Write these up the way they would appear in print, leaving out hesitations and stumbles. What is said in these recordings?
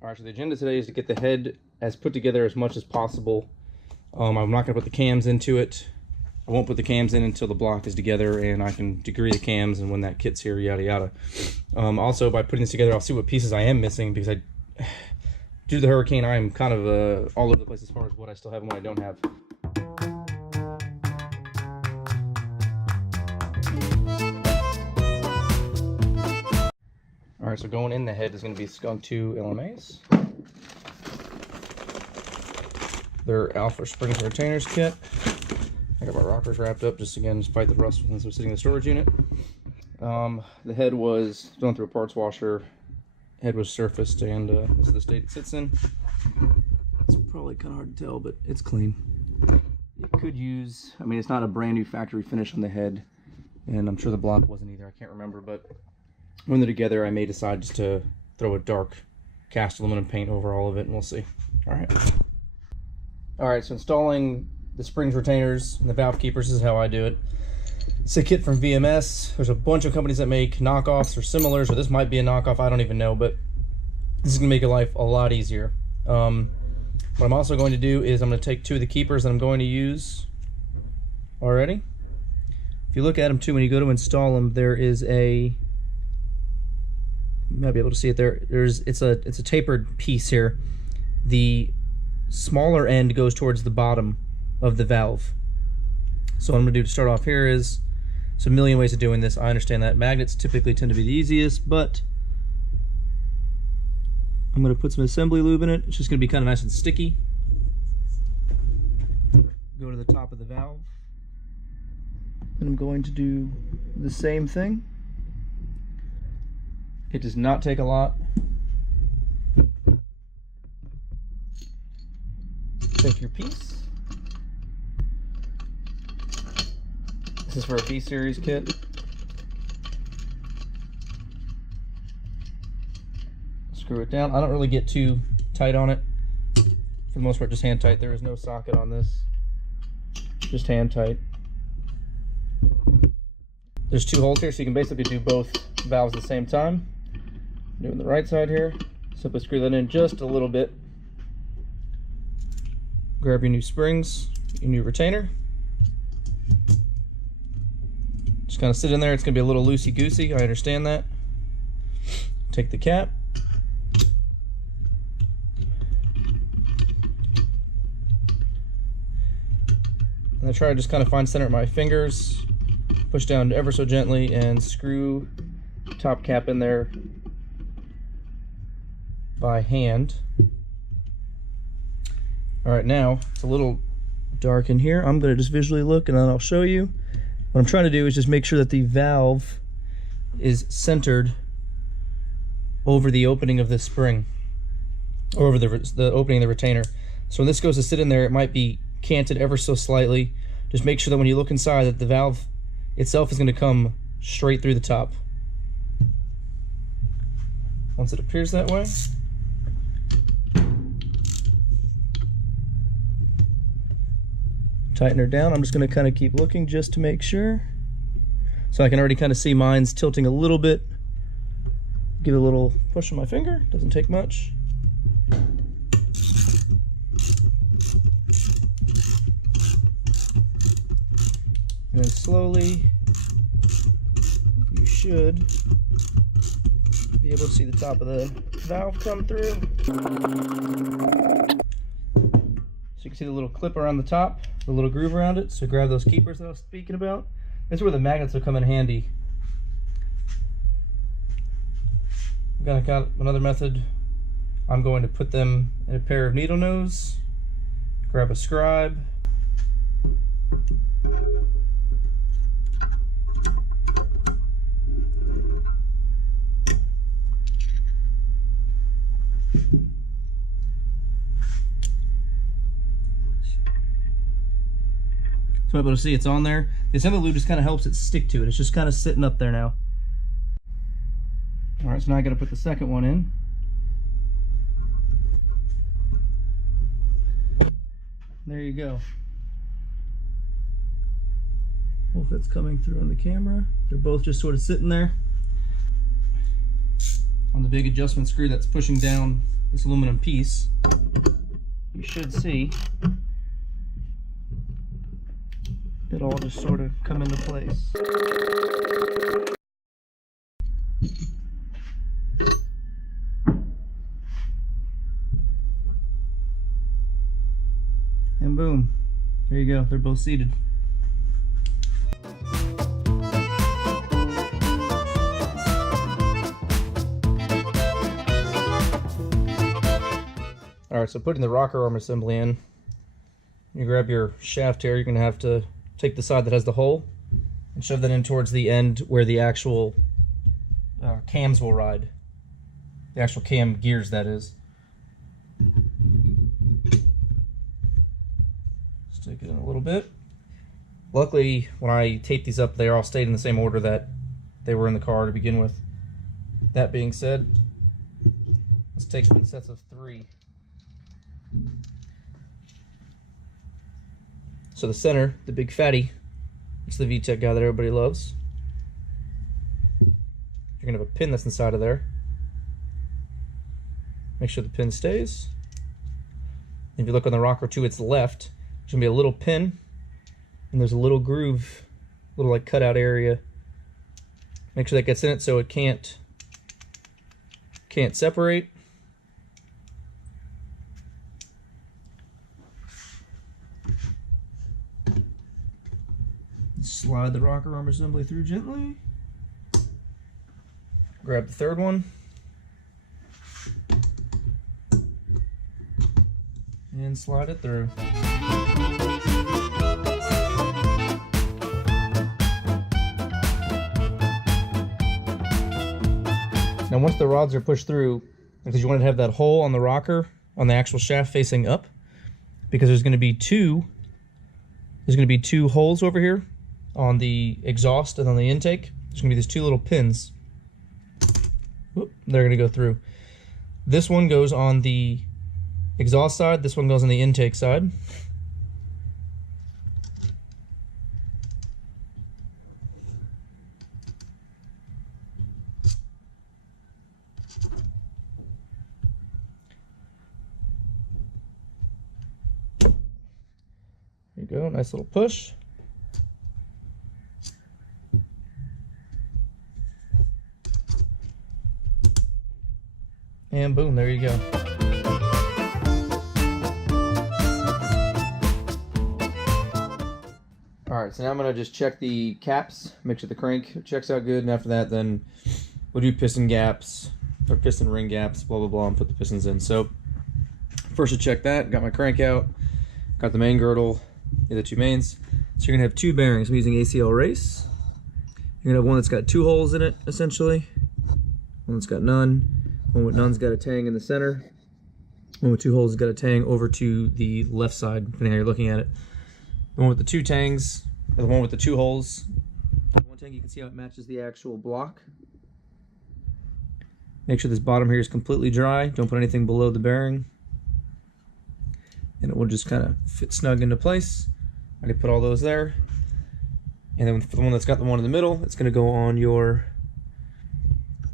All right, so the agenda today is to get the head as put together as much as possible. I'm not going to put the cams into it. I won't put the cams in until the block is together and I can degree the cams and when that kit's here, yada yada. Also, by putting this together, I'll see what pieces I am missing because due to the hurricane, I am kind of all over the place as far as what I still have and what I don't have. All right, so going in the head is going to be Skunk 2 LMAs. Their Alpha Springs and Retainers kit. I got my rockers wrapped up just again to fight the rust since I'm sitting in the storage unit. The head was done through a parts washer. Head was surfaced, and this is the state it sits in. It's probably kind of hard to tell, but it's clean. It could use, I mean, it's not a brand new factory finish on the head, and I'm sure the block wasn't either. I can't remember, but when they're together, I may decide just to throw a dark cast aluminum paint over all of it, and we'll see. All right, so installing the springs, retainers, and the valve keepers is how I do it. It's a kit from VMS. There's a bunch of companies that make knockoffs or similars, or this might be a knockoff, I don't even know, but this is gonna make your life a lot easier. What I'm also going to do is I'm gonna take two of the keepers that I'm going to use already. If you look at them too, when you go to install them, there is a, you might be able to see it there. It's a tapered piece here. The smaller end goes towards the bottom of the valve. So what I'm gonna do to start off here is, there's a million ways of doing this. I understand that magnets typically tend to be the easiest, but I'm gonna put some assembly lube in it. It's just gonna be kind of nice and sticky. Go to the top of the valve. And I'm going to do the same thing. It does not take a lot. Take your piece. This is for a B series kit. Screw it down. I don't really get too tight on it. For the most part, just hand tight. There is no socket on this. Just hand tight. There's two holes here, so you can basically do both valves at the same time. Doing the right side here. Simply screw that in just a little bit. Grab your new springs, your new retainer. Just kind of sit in there. It's going to be a little loosey-goosey. I understand that. Take the cap. And I try to just kind of find center with my fingers. Push down ever so gently and screw the top cap in there by hand. All right, now it's a little dark in here. I'm going to just visually look and then I'll show you. What I'm trying to do is just make sure that the valve is centered over the opening of the spring, or over the opening of the retainer. So when this goes to sit in there, it might be canted ever so slightly. Just make sure that when you look inside that the valve itself is going to come straight through the top. Once it appears that way, tighten her down. I'm just going to kind of keep looking just to make sure. So I can already kind of see mine's tilting a little bit. Give it a little push with my finger. Doesn't take much. And then slowly, you should be able to see the top of the valve come through. So you can see the little clip around the top, the little groove around it. So grab those keepers that I was speaking about. This is where the magnets will come in handy. I've got another method. I'm going to put them in a pair of needle nose, grab a scribe, so I'm able to see it's on there. The assembly lube just kind of helps it stick to it. It's just kind of sitting up there now. All right, so now I got to put the second one in. There you go. Hope that's coming through on the camera. They're both just sort of sitting there. on the big adjustment screw that's pushing down this aluminum piece, you should see it all just sort of come into place. And boom, there you go, they're both seated. Alright, so putting the rocker arm assembly in, you grab your shaft here, you're going to have to take the side that has the hole and shove that in towards the end where the actual cams will ride. The actual cam gears, that is. Stick it in a little bit. Luckily, when I taped these up, they all stayed in the same order that they were in the car to begin with. That being said, let's take them in sets of 3. So the center, the big fatty, it's the VTech guy that everybody loves. You're gonna have a pin that's inside of there. Make sure the pin stays. If you look on the rocker to its left, there's gonna be a little pin, and there's a little groove, little like cutout area. Make sure that gets in it so it can't separate. Slide the rocker arm assembly through gently. Grab the third one. And slide it through. Now once the rods are pushed through, because you want to have that hole on the rocker, on the actual shaft facing up, because there's going to be two holes over here on the exhaust and on the intake. There's going to be these 2 little pins. Whoop, they're going to go through. This one goes on the exhaust side, this one goes on the intake side. There you go, nice little push. And boom, there you go. Alright, so now I'm going to just check the caps, make sure the crank checks out good, and after that then we'll do piston gaps, or piston ring gaps, blah blah blah, and put the pistons in. So first to check that, got my crank out, got the main girdle, the other 2 mains. So you're going to have 2 bearings. I'm using ACL Race. You're going to have one that's got 2 holes in it, essentially. One that's got none. One with none's got a tang in the center. One with 2 holes has got a tang over to the left side, depending on how you're looking at it. The one with the 2 tangs, or the one with the 2 holes. One tang, you can see how it matches the actual block. Make sure this bottom here is completely dry. Don't put anything below the bearing. And it will just kind of fit snug into place. I already put all those there. And then for the one that's got the one in the middle, it's going to go on your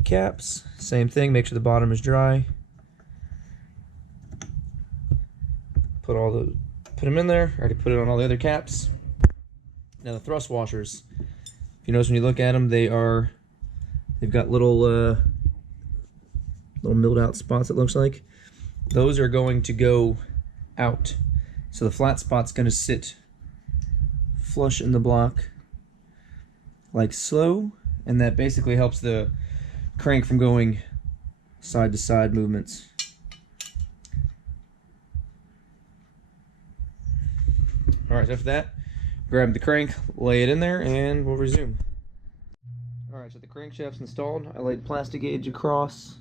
caps. Same thing, make sure the bottom is dry. Put them in there. I already put it on all the other caps. Now the thrust washers, if you notice when you look at them, they've got little milled out spots, it looks like. Those are going to go out. So the flat spot's going to sit flush in the block like so, and that basically helps the crank from going side to side movements. Alright, so after that, grab the crank, lay it in there, and we'll resume. Alright, so the crankshaft's installed. I laid Plastigaged across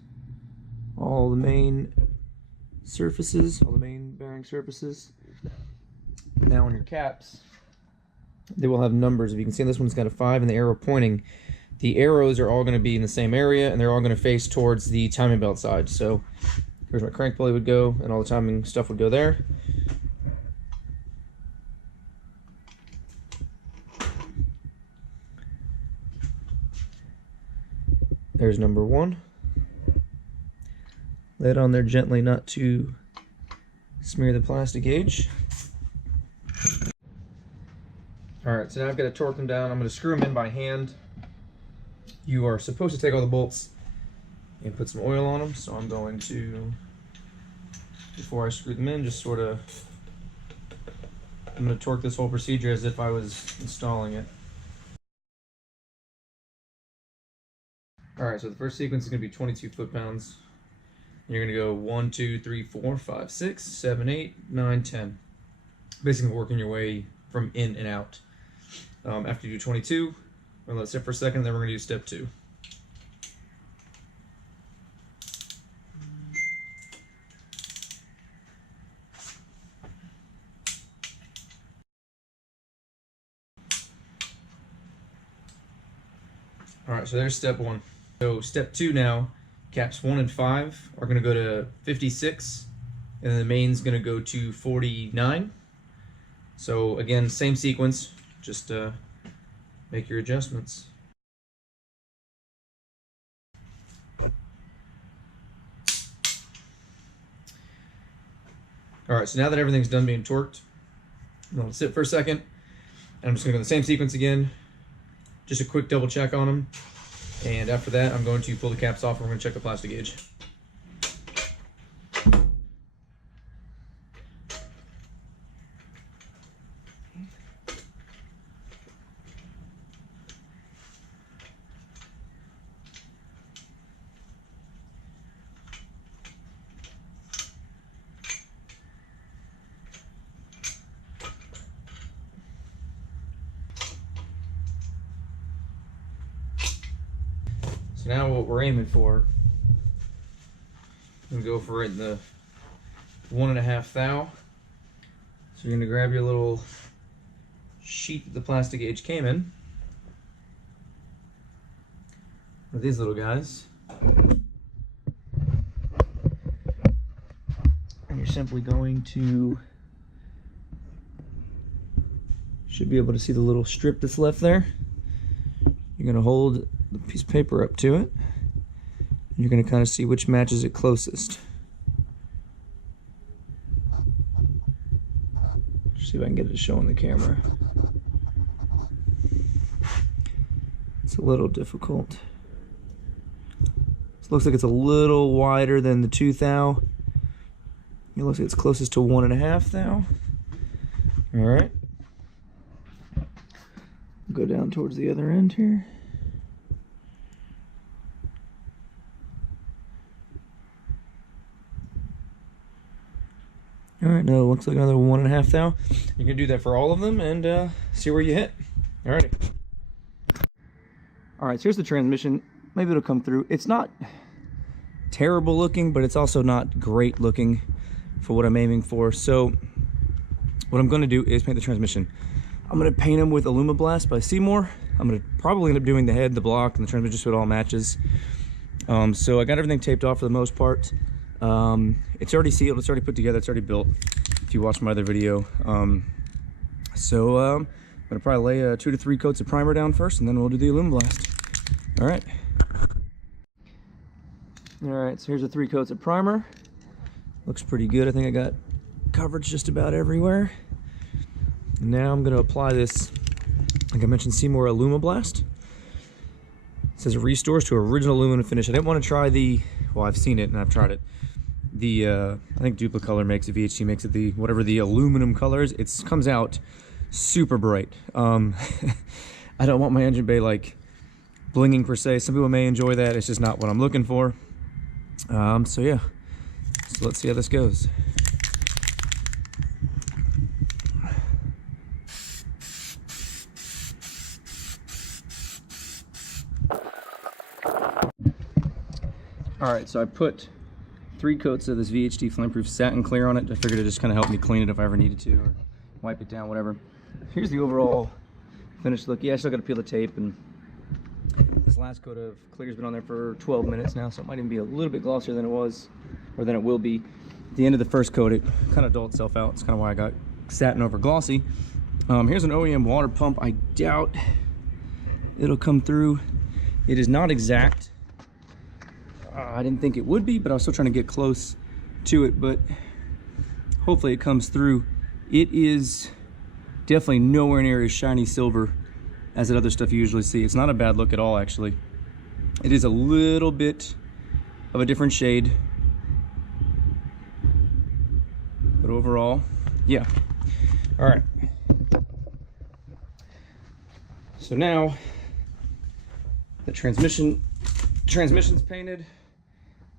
all the main surfaces, all the main bearing surfaces. Now on your caps, they will have numbers. If you can see, this one's got a 5 and the arrow pointing. The arrows are all going to be in the same area, and they're all going to face towards the timing belt side. So here's where my crank pulley would go, and all the timing stuff would go there. There's number 1. Lay it on there gently, not to smear the Plastigaged. Alright, so now I've got to torque them down. I'm going to screw them in by hand. You are supposed to take all the bolts and put some oil on them, so I'm going to, before I screw them in, just sort of, I'm going to torque this whole procedure as if I was installing it. Alright, so the first sequence is going to be 22 foot-pounds. You're going to go 1, 2, 3, 4, 5, 6, 7, 8, 9, 10. Basically working your way from in and out. After you do 22, we're going to let it sit for a second, then we're going to do step 2. Alright, so there's step 1. So step 2 now, caps 1 and 5 are going to go to 56, and then the main's going to go to 49. So again, same sequence, just make your adjustments. Alright, so now that everything's done being torqued, I'm going to sit for a second, and I'm just going to go the same sequence again, just a quick double check on them, and after that I'm going to pull the caps off and we're going to check the Plastigaged. So now what we're aiming for, I'm going to go for the 1.5 thou. So you're going to grab your little sheet that the Plastigaged came in, with these little guys, and you're simply going to, should be able to see the little strip that's left there. You're going to hold the piece of paper up to it. You're going to kind of see which matches it closest. See if I can get it to show on the camera. It's a little difficult. It looks like it's a little wider than the 2 thou. It looks like it's closest to 1.5 thou. Alright. Go down towards the other end here. Alright, now it looks like another 1.5 thou. You can do that for all of them and see where you hit. Alrighty. Alright, so here's the transmission. Maybe it'll come through. It's not terrible looking, but it's also not great looking for what I'm aiming for. So what I'm going to do is paint the transmission. I'm going to paint them with Alumablast by Seymour. I'm going to probably end up doing the head, the block, and the transmission so it all matches. So I got everything taped off for the most part. It's already sealed, it's already put together, it's already built, if you watch my other video. I'm going to probably lay 2 to 3 coats of primer down first, and then we'll do the Alumablast. Alright. Alright, so here's the 3 coats of primer. Looks pretty good. I think I got coverage just about everywhere. And now I'm going to apply this, like I mentioned, Seymour Alumablast. It says it restores to original aluminum finish. I didn't want to try the, well, I've seen it and I've tried it. The, I think Duplicolor makes it, VHT makes it, the, whatever the aluminum color is, it comes out super bright. I don't want my engine bay like blinging per se. Some people may enjoy that. It's just not what I'm looking for. So yeah, so let's see how this goes. Alright, so I put 3 coats of this VHT flame-proof satin clear on it. I figured it just kind of helped me clean it if I ever needed to, or wipe it down, whatever. Here's the overall finished look. Yeah, I still got to peel the tape, and this last coat of clear's been on there for 12 minutes now, so it might even be a little bit glossier than it was, or than it will be. At the end of the first coat, it kind of dulled itself out. It's kind of why I got satin over glossy. Here's an OEM water pump. I doubt it'll come through. It is not exact. I didn't think it would be, but I was still trying to get close to it, but hopefully it comes through. It is definitely nowhere near as shiny silver as that other stuff you usually see. It's not a bad look at all, actually. It is a little bit of a different shade, but overall, yeah. All right. So now the transmission's painted.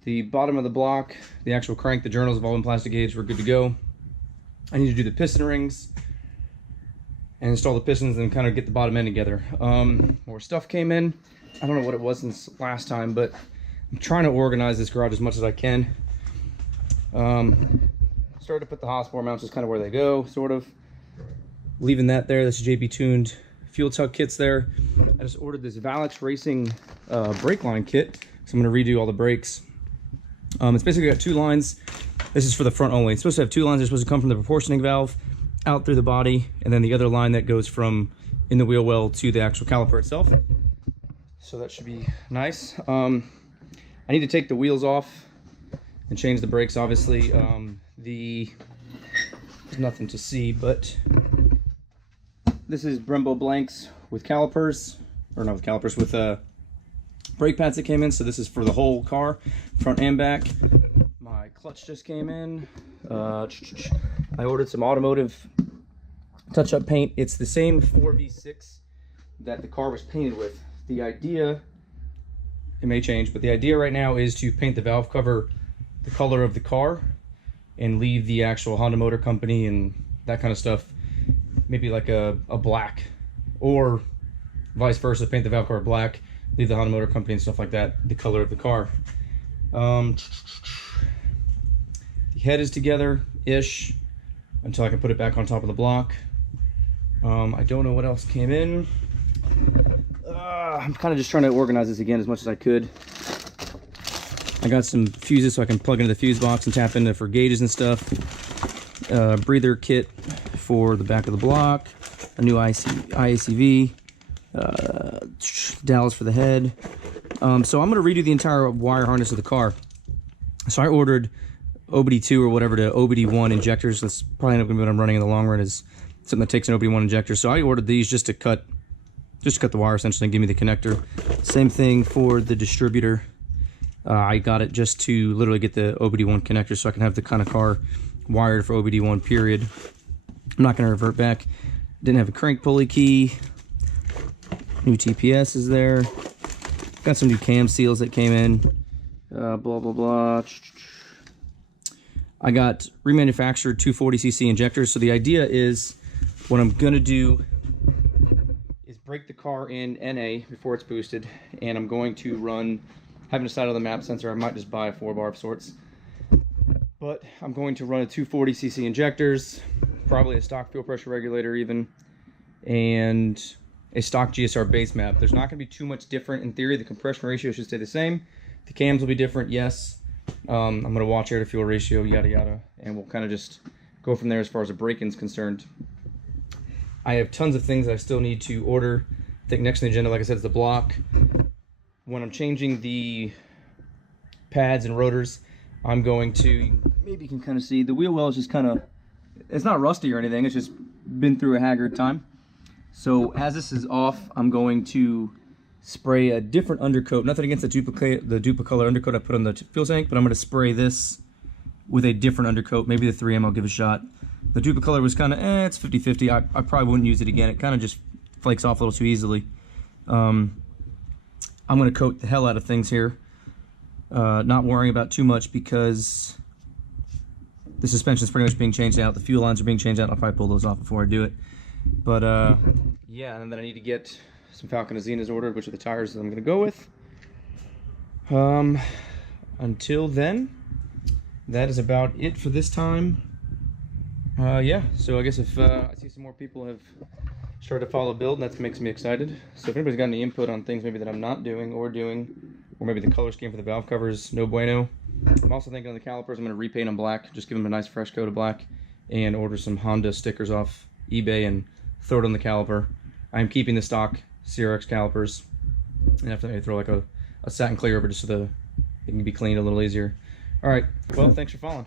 The bottom of the block, the actual crank, the journals have all been Plastigaged. We're good to go. I need to do the piston rings and install the pistons and kind of get the bottom end together. More stuff came in. I don't know what it was since last time, but I'm trying to organize this garage as much as I can. Started to put the Hosmore mounts just kind of where they go, sort of. Leaving that there. This is JB tuned fuel tuck kits there. I just ordered this Valix Racing brake line kit, so I'm going to redo all the brakes. It's basically got 2 lines. This is for the front only. It's supposed to have 2 lines. They're supposed to come from the proportioning valve out through the body, and then the other line that goes from in the wheel well to the actual caliper itself. So that should be nice. I need to take the wheels off and change the brakes, obviously. There's nothing to see, but this is Brembo blanks with calipers, or not with calipers, with brake pads that came in. So this is for the whole car, front and back. My clutch just came in. I ordered some automotive touch-up paint. It's the same 4v6 that the car was painted with. The idea, it may change, but the idea right now is to paint the valve cover the color of the car and leave the actual Honda Motor Company and that kind of stuff maybe like a black, or vice versa, paint the valve cover black, leave the Honda Motor Company and stuff like that the color of the car. The head is together-ish until I can put it back on top of the block. I don't know what else came in. I'm kind of just trying to organize this again as much as I could. I got some fuses so I can plug into the fuse box and tap into for gauges and stuff. Breather kit for the back of the block. A new IACV. Dowels for the head. So I'm going to redo the entire wire harness of the car. So I ordered OBD2 or whatever to OBD1 injectors. That's probably not going to be what I'm running in the long run, is something that takes an OBD1 injector. So I ordered these just to cut the wire essentially and give me the connector. Same thing for the distributor. I got it just to literally get the OBD1 connector so I can have the kind of car wired for OBD1, period. I'm not going to revert back. Didn't have a crank pulley key. New TPS is there. Got some new cam seals that came in. Blah, blah, blah. I got remanufactured 240cc injectors. So the idea is, what I'm going to do is break the car in NA before it's boosted, and I'm going to run, haven't decided on the map sensor, I might just buy a 4-bar of sorts, but I'm going to run a 240cc injectors, probably a stock fuel pressure regulator even, and a stock GSR base map. There's not going to be too much different in theory. The compression ratio should stay the same. The cams will be different, yes. I'm going to watch air to fuel ratio, yada yada, and we'll kind of just go from there as far as the break-in's concerned. I have tons of things that I still need to order. I think next on the agenda, like I said, is the block. When I'm changing the pads and rotors, I'm going to, maybe you can kind of see, the wheel well is just kind of, it's not rusty or anything, it's just been through a haggard time. So as this is off, I'm going to spray a different undercoat. Nothing against the Duplicolor undercoat I put on the fuel tank, but I'm going to spray this with a different undercoat. Maybe the 3M I'll give a shot. The Duplicolor was kind of, it's 50-50. I probably wouldn't use it again. It kind of just flakes off a little too easily. I'm going to coat the hell out of things here. Not worrying about too much because the suspension is pretty much being changed out. The fuel lines are being changed out. I'll probably pull those off before I do it. But yeah, and then I need to get some Falcon Azenas ordered, which are the tires that I'm going to go with. Until then, that is about it for this time. Yeah, so I guess if I see some more people have started to follow build, that makes me excited. So if anybody's got any input on things maybe that I'm not doing, or maybe the color scheme for the valve covers, no bueno. I'm also thinking on the calipers, I'm going to repaint them black, just give them a nice fresh coat of black, and order some Honda stickers off eBay and throw it on the caliper. I'm keeping the stock CRX calipers, and after I throw like a satin clear over just so it can be cleaned a little easier. All right, well, thanks for following.